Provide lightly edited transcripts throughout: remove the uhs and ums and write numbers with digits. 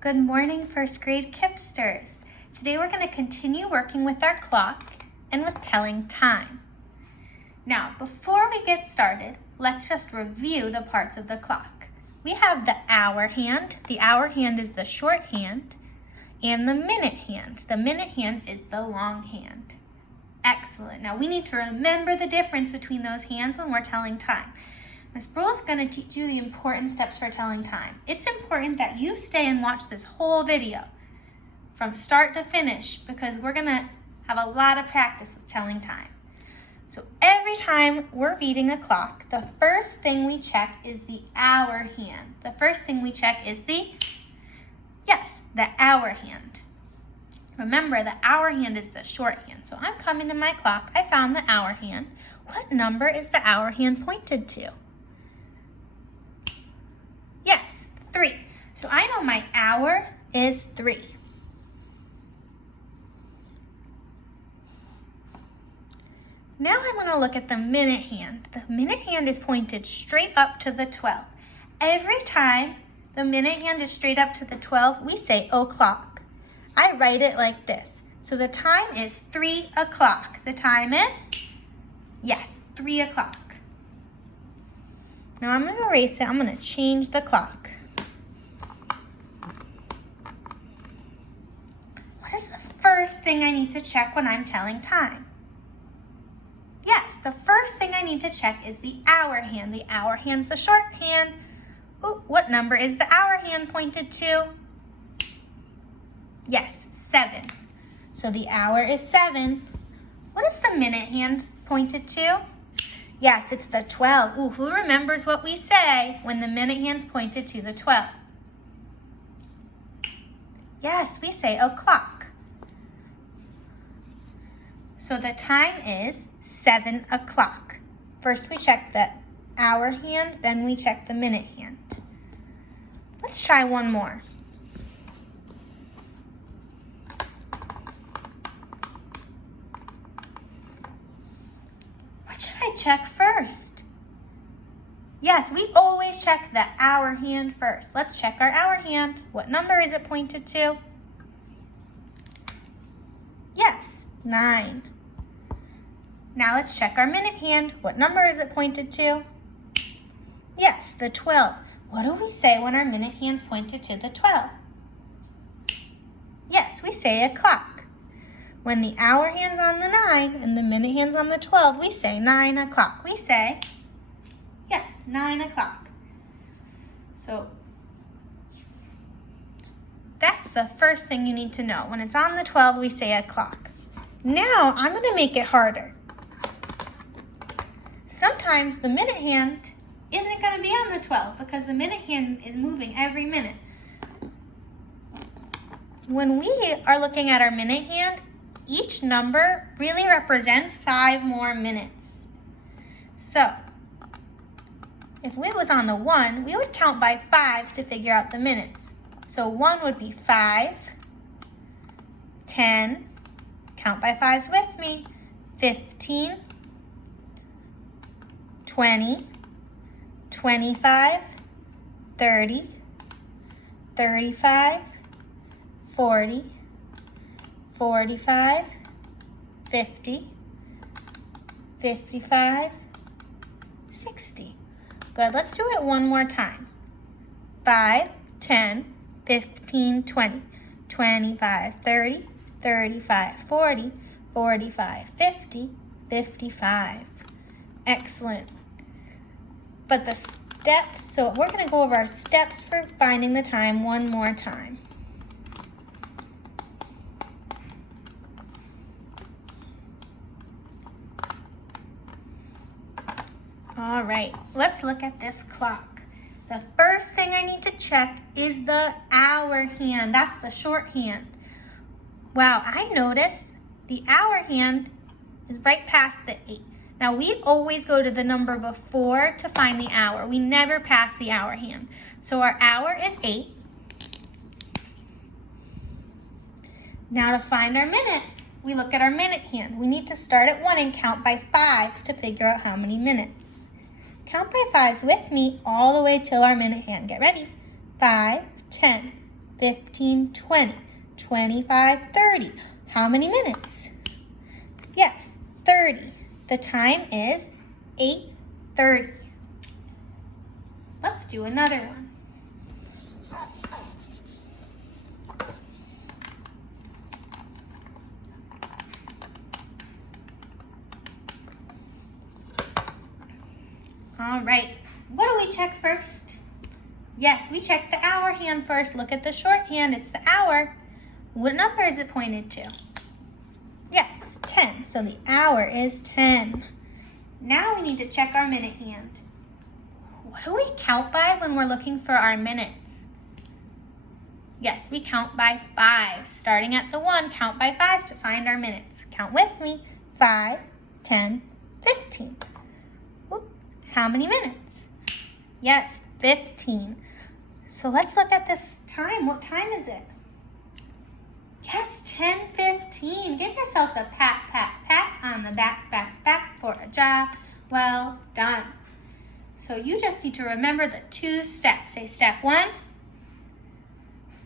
Good morning, first grade Kipsters. Today we're going to continue working with our clock and with telling time. Now, before we get started, let's just review the parts of the clock. We have the hour hand. The hour hand is the short hand, and the minute hand. The minute hand is the long hand. Excellent. Now we need to remember the difference between those hands when we're telling time. Ms. Brule is going to teach you the important steps for telling time. It's important that you stay and watch this whole video from start to finish because we're going to have a lot of practice with telling time. So every time we're reading a clock, the first thing we check is the hour hand. The first thing we check is the hour hand. Remember, the hour hand is the short hand. So I'm coming to my clock. I found the hour hand. What number is the hour hand pointed to? Yes, 3. So I know my hour is 3. Now I'm going to look at the minute hand. The minute hand is pointed straight up to the 12. Every time the minute hand is straight up to the 12, we say o'clock. I write it like this. So the time is 3 o'clock. The time is, 3 o'clock. Now I'm going to erase it. I'm going to change the clock. What is the first thing I need to check when I'm telling time? Yes, the first thing I need to check is the hour hand. The hour hand's the short hand. Ooh, what number is the hour hand pointed to? Yes, 7. So the hour is 7. What is the minute hand pointed to? Yes, it's the 12. Ooh, who remembers what we say when the minute hand's pointed to the 12? Yes, we say o'clock. So the time is 7 o'clock. First we check the hour hand, then we check the minute hand. Let's try one more. What should I check first? Yes, we always check the hour hand first. Let's check our hour hand. What number is it pointed to? Yes, 9. Now let's check our minute hand. What number is it pointed to? Yes, the 12. What do we say when our minute hand's pointed to the 12? Yes, we say o'clock. When the hour hand's on the 9 and the minute hand's on the 12, we say 9 o'clock. We say, 9 o'clock. So that's the first thing you need to know. When it's on the 12, we say o'clock. Now I'm going to make it harder. Sometimes the minute hand isn't going to be on the 12 because the minute hand is moving every minute. When we are looking at our minute hand, each number really represents 5 more minutes. So if it was on the 1, we would count by 5s to figure out the minutes. So 1 would be 5, 10, count by 5s with me, 15, 20, 25, 30, 35, 40, 45, 50, 55, 60. Good, let's do it one more time. 5, 10, 15, 20, 25, 30, 35, 40, 45, 50, 55. Excellent. But the steps, so we're going to go over our steps for finding the time one more time. All right, let's look at this clock. The first thing I need to check is the hour hand. That's the short hand. Wow, I noticed the hour hand is right past the 8. Now we always go to the number before to find the hour. We never pass the hour hand. So our hour is 8. Now to find our minutes, we look at our minute hand. We need to start at 1 and count by 5s to figure out how many minutes. Count by 5s with me all the way till our minute hand. Get ready. 5, 10, 15, 20, 25, 30. How many minutes? Yes, 30. The time is 8:30. Let's do another one. All right, what do we check first? Yes, we check the hour hand first. Look at the shorthand, it's the hour. What number is it pointed to? Yes, 10, so the hour is 10. Now we need to check our minute hand. What do we count by when we're looking for our minutes? Yes, we count by 5. Starting at the 1, count by 5 to find our minutes. Count with me, 5, 10, 15. How many minutes? Yes, 15. So let's look at this time. What time is it? Yes, 10:15. Give yourselves a pat, pat, pat on the back, back, back for a job well done. So you just need to remember the 2 steps. Say step 1,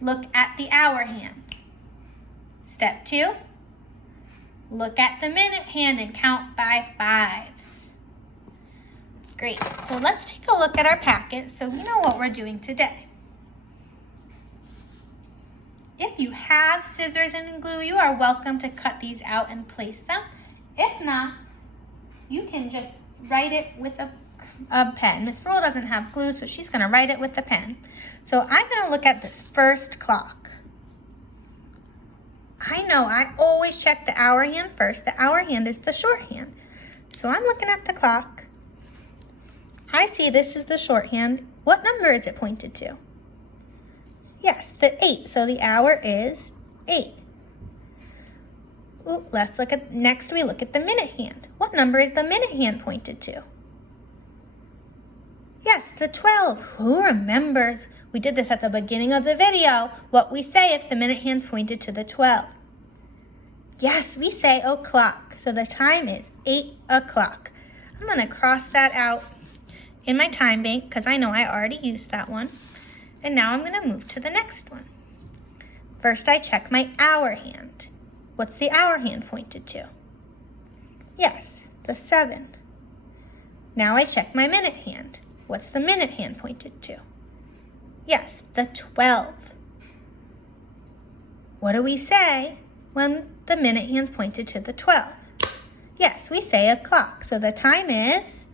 look at the hour hand. Step 2, look at the minute hand and count by 5s. Great, so let's take a look at our packet so we know what we're doing today. If you have scissors and glue, you are welcome to cut these out and place them. If not, you can just write it with a pen. Miss Rule doesn't have glue, so she's gonna write it with the pen. So I'm gonna look at this first clock. I know I always check the hour hand first. The hour hand is the shorthand. So I'm looking at the clock. I see this is the shorthand. What number is it pointed to? Yes, the 8, so the hour is 8. Ooh, let's look at, next we look at the minute hand. What number is the minute hand pointed to? Yes, the 12. Who remembers? We did this at the beginning of the video. What we say if the minute hand's pointed to the 12. Yes, we say o'clock, so the time is 8 o'clock. I'm gonna cross that out in my time bank because I know I already used that one. And now I'm going to move to the next one. First, I check my hour hand. What's the hour hand pointed to? Yes, the 7. Now I check my minute hand. What's the minute hand pointed to? Yes, the 12. What do we say when the minute hand's pointed to the 12? Yes, we say o'clock. So the time is,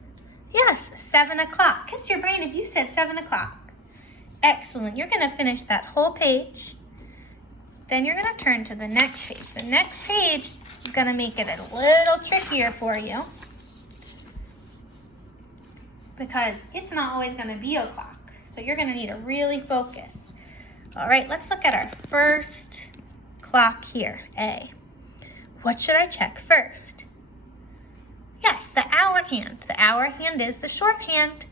yes, 7 o'clock. Kiss your brain if you said 7 o'clock. Excellent. You're going to finish that whole page. Then you're going to turn to the next page. The next page is going to make it a little trickier for you because it's not always going to be o'clock. So you're going to need to really focus. All right, let's look at our first clock here, A. What should I check first? Yes, the hour hand. The hour hand is the shorthand.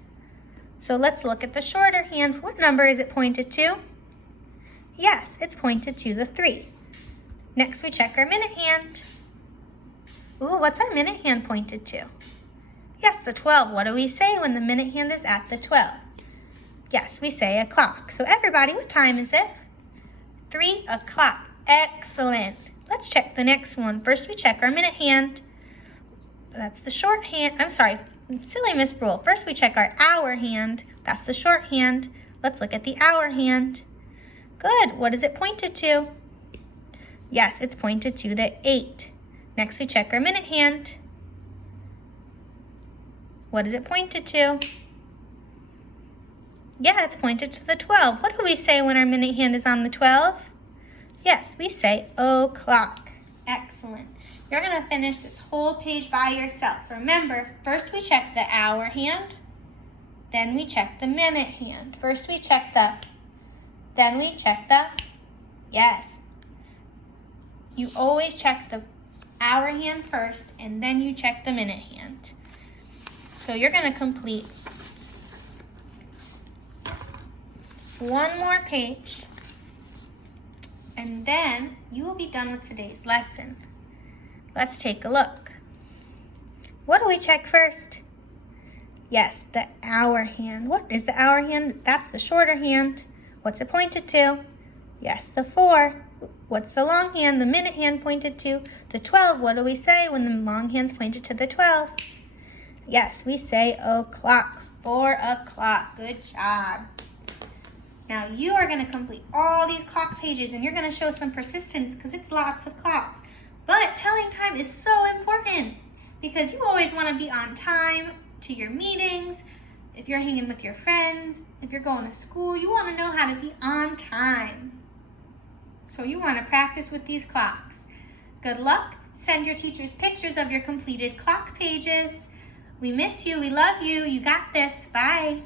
So let's look at the shorter hand. What number is it pointed to? Yes, it's pointed to the 3. Next, we check our minute hand. Ooh, what's our minute hand pointed to? Yes, the 12. What do we say when the minute hand is at the 12? Yes, we say o'clock. So everybody, what time is it? 3 o'clock. Excellent. Let's check the next one. First, we check our minute hand. That's the shorthand. I'm sorry. Silly Miss Brule. First we check our hour hand. That's the shorthand. Let's look at the hour hand. Good. What is it pointed to? Yes, it's pointed to the 8. Next we check our minute hand. What is it pointed to? Yeah, it's pointed to the 12. What do we say when our minute hand is on the 12? Yes, we say o'clock. Excellent. You're going to finish this whole page by yourself. Remember, first we check the hour hand, then we check the minute hand. First we check the, then we check the, yes. You always check the hour hand first, and then you check the minute hand. So you're going to complete one more page, and then you will be done with today's lesson. Let's take a look. What do we check first? Yes, the hour hand. What is the hour hand? That's the shorter hand. What's it pointed to? Yes, the 4. What's the long hand? The minute hand pointed to the 12. What do we say when the long hand's pointed to the 12? Yes, we say o'clock. 4 o'clock. Good job. Now you are going to complete all these clock pages and you're going to show some persistence because it's lots of clocks. But telling time is so important because you always want to be on time to your meetings. If you're hanging with your friends, if you're going to school, you want to know how to be on time. So you want to practice with these clocks. Good luck. Send your teachers pictures of your completed clock pages. We miss you. We love you. You got this. Bye.